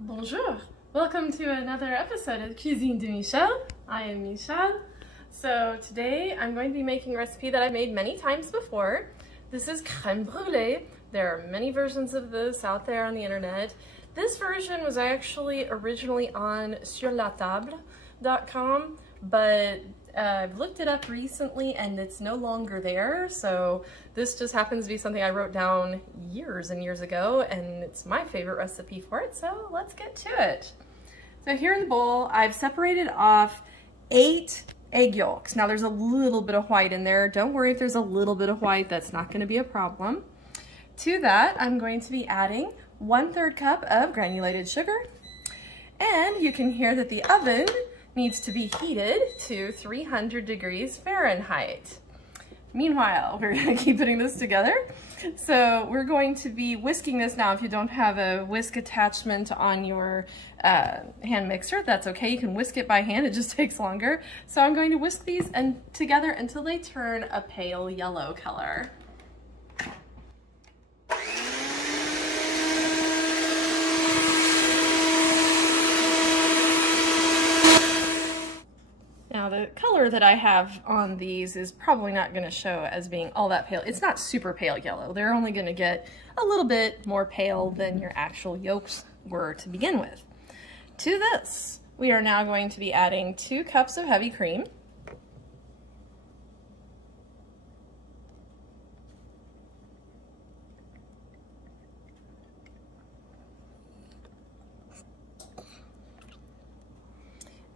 Bonjour! Welcome to another episode of Cuisine de Michel. I am Michel. So today I'm going to be making a recipe that I've made many times before. This is Crème Brûlée. There are many versions of this out there on the internet. This version was actually originally on surlatable.com, but I've looked it up recently and it's no longer there. So this just happens to be something I wrote down years and years ago, and it's my favorite recipe for it. So let's get to it. So here in the bowl, I've separated off 8 egg yolks. Now there's a little bit of white in there. Don't worry if there's a little bit of white, that's not going to be a problem. To that, I'm going to be adding 1/3 cup of granulated sugar. And you can hear that the oven needs to be heated to 300 degrees Fahrenheit. Meanwhile, we're going to keep putting this together. So we're going to be whisking this now. If you don't have a whisk attachment on your hand mixer, that's okay. You can whisk it by hand, it just takes longer. So I'm going to whisk these together until they turn a pale yellow color. Now the color that I have on these is probably not going to show as being all that pale. It's not super pale yellow. They're only going to get a little bit more pale than your actual yolks were to begin with. To this, we are now going to be adding 2 cups of heavy cream.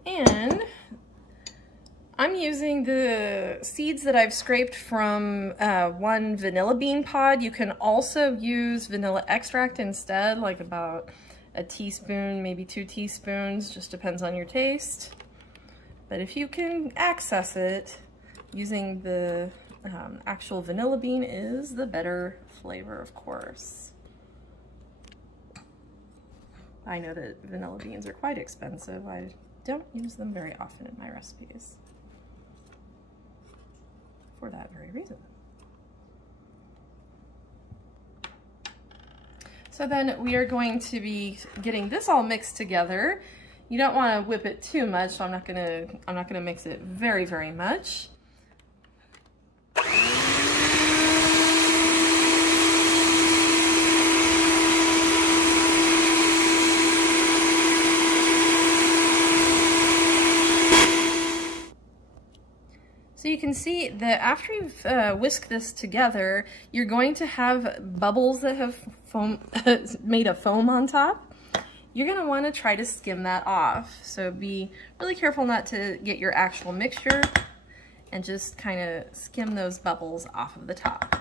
And I'm using the seeds that I've scraped from one vanilla bean pod. You can also use vanilla extract instead, like about a teaspoon, maybe 2 teaspoons, just depends on your taste. But if you can access it, using the actual vanilla bean is the better flavor, of course. I know that vanilla beans are quite expensive. I don't use them very often in my recipes for that very reason. So then we are going to be getting this all mixed together. You don't want to whip it too much, so I'm not gonna mix it very, very much. So you can see that after you've whisked this together, you're going to have bubbles that have made a foam on top. You're going to want to try to skim that off. So be really careful not to get your actual mixture and just kind of skim those bubbles off of the top.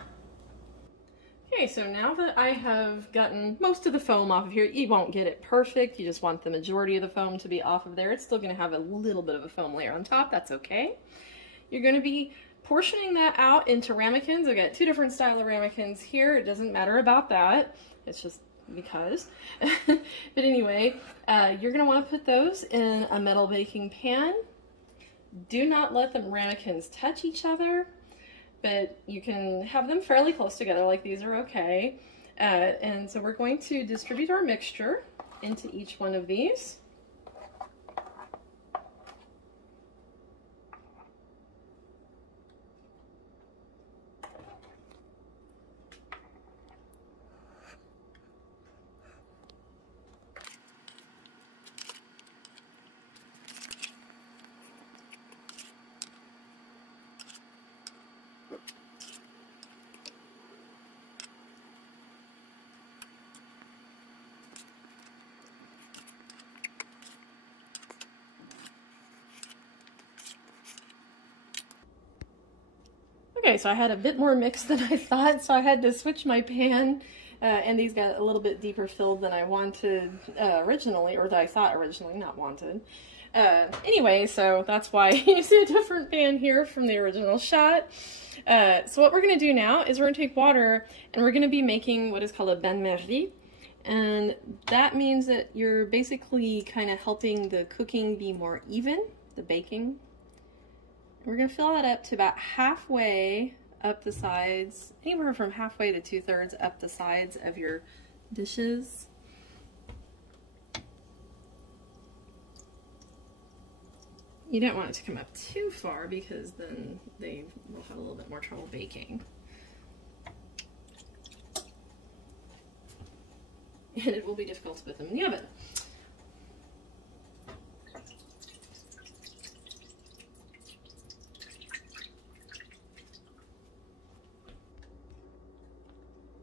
Okay, so now that I have gotten most of the foam off of here, you won't get it perfect. You just want the majority of the foam to be off of there. It's still going to have a little bit of a foam layer on top. That's okay. You're going to be portioning that out into ramekins. I've got 2 different style of ramekins here. It doesn't matter about that. It's just because. But anyway, you're going to want to put those in a metal baking pan. Do not let the ramekins touch each other, but you can have them fairly close together, like these are okay. And so we're going to distribute our mixture into each one of these. Okay, so I had a bit more mix than I thought, so I had to switch my pan, and these got a little bit deeper filled than I wanted originally, or that I thought originally, not wanted. Anyway, so that's why you see a different pan here from the original shot. So what we're going to do now is we're going to take water, and we're going to be making what is called a bain-marie, and that means that you're basically kind of helping the cooking be more even, the baking. We're going to fill that up to about halfway up the sides, anywhere from halfway to 2/3 up the sides of your dishes. You don't want it to come up too far because then they will have a little bit more trouble baking. And it will be difficult to put them in the oven.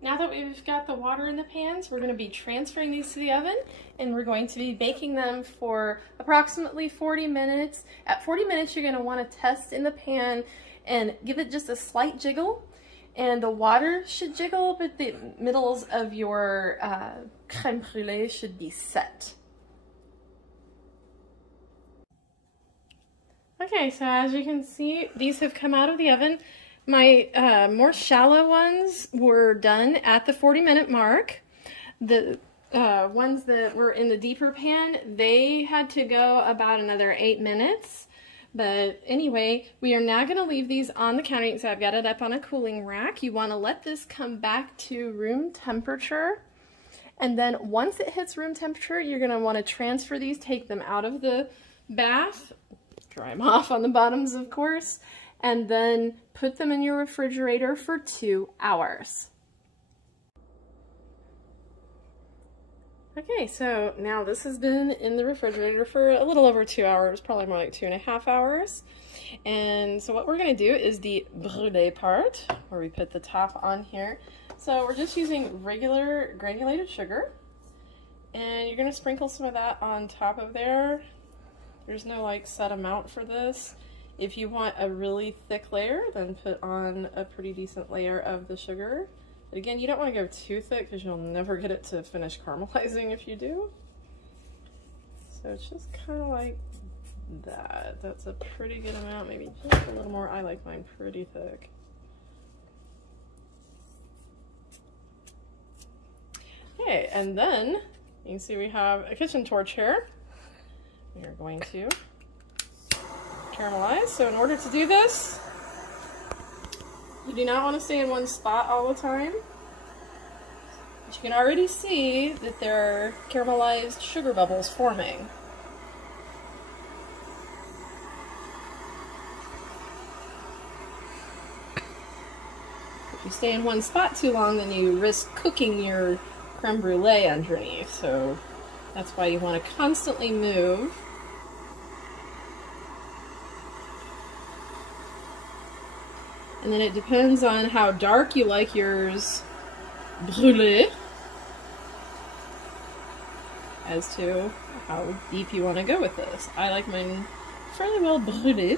Now that we've got the water in the pans, we're going to be transferring these to the oven, and we're going to be baking them for approximately 40 minutes. At 40 minutes, you're going to want to test in the pan and give it just a slight jiggle, and the water should jiggle, but the middles of your crème brûlée should be set. Okay, so as you can see, these have come out of the oven. My more shallow ones were done at the 40-minute mark. The ones that were in the deeper pan, they had to go about another 8 minutes. But anyway, we are now going to leave these on the counter. So I've got it up on a cooling rack. You want to let this come back to room temperature. And then once it hits room temperature, you're going to want to transfer these, take them out of the bath, dry them off on the bottoms, of course, and then put them in your refrigerator for 2 hours. Okay, so now this has been in the refrigerator for a little over 2 hours, probably more like 2.5 hours. And so what we're gonna do is the brûlée part, where we put the top on here. So we're just using regular granulated sugar, and you're gonna sprinkle some of that on top of there. There's no like set amount for this. If you want a really thick layer, then put on a pretty decent layer of the sugar. But again, you don't want to go too thick because you'll never get it to finish caramelizing if you do. So it's just kind of like that. That's a pretty good amount, maybe just a little more. I like mine pretty thick. Okay, and then you can see we have a kitchen torch here. We are going to caramelize. So in order to do this, you do not want to stay in one spot all the time. But you can already see that there are caramelized sugar bubbles forming. If you stay in one spot too long, then you risk cooking your crème brûlée underneath. So that's why you want to constantly move. And then it depends on how dark you like yours brûlée as to how deep you want to go with this. I like mine fairly well brûlée.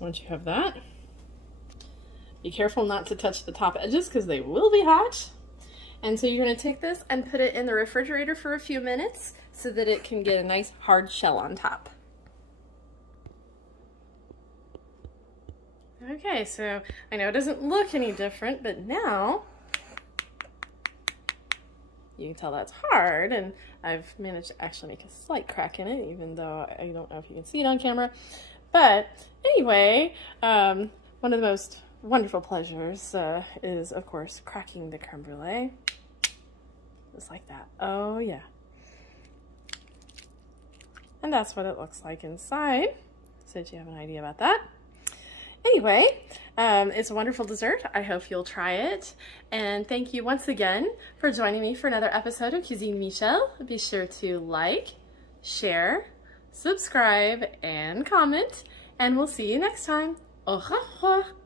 Once you have that, be careful not to touch the top edges because they will be hot. And so you're going to take this and put it in the refrigerator for a few minutes so that it can get a nice hard shell on top. Okay, so I know it doesn't look any different, but now you can tell that's hard, and I've managed to actually make a slight crack in it, even though I don't know if you can see it on camera. But anyway, one of the most wonderful pleasures is, of course, cracking the crème brûlée. Just like that. Oh, yeah. And that's what it looks like inside, so that you have an idea about that. Anyway, it's a wonderful dessert. I hope you'll try it. And thank you once again for joining me for another episode of Cuisine Michel. Be sure to like, share, subscribe, and comment, and we'll see you next time. Au revoir!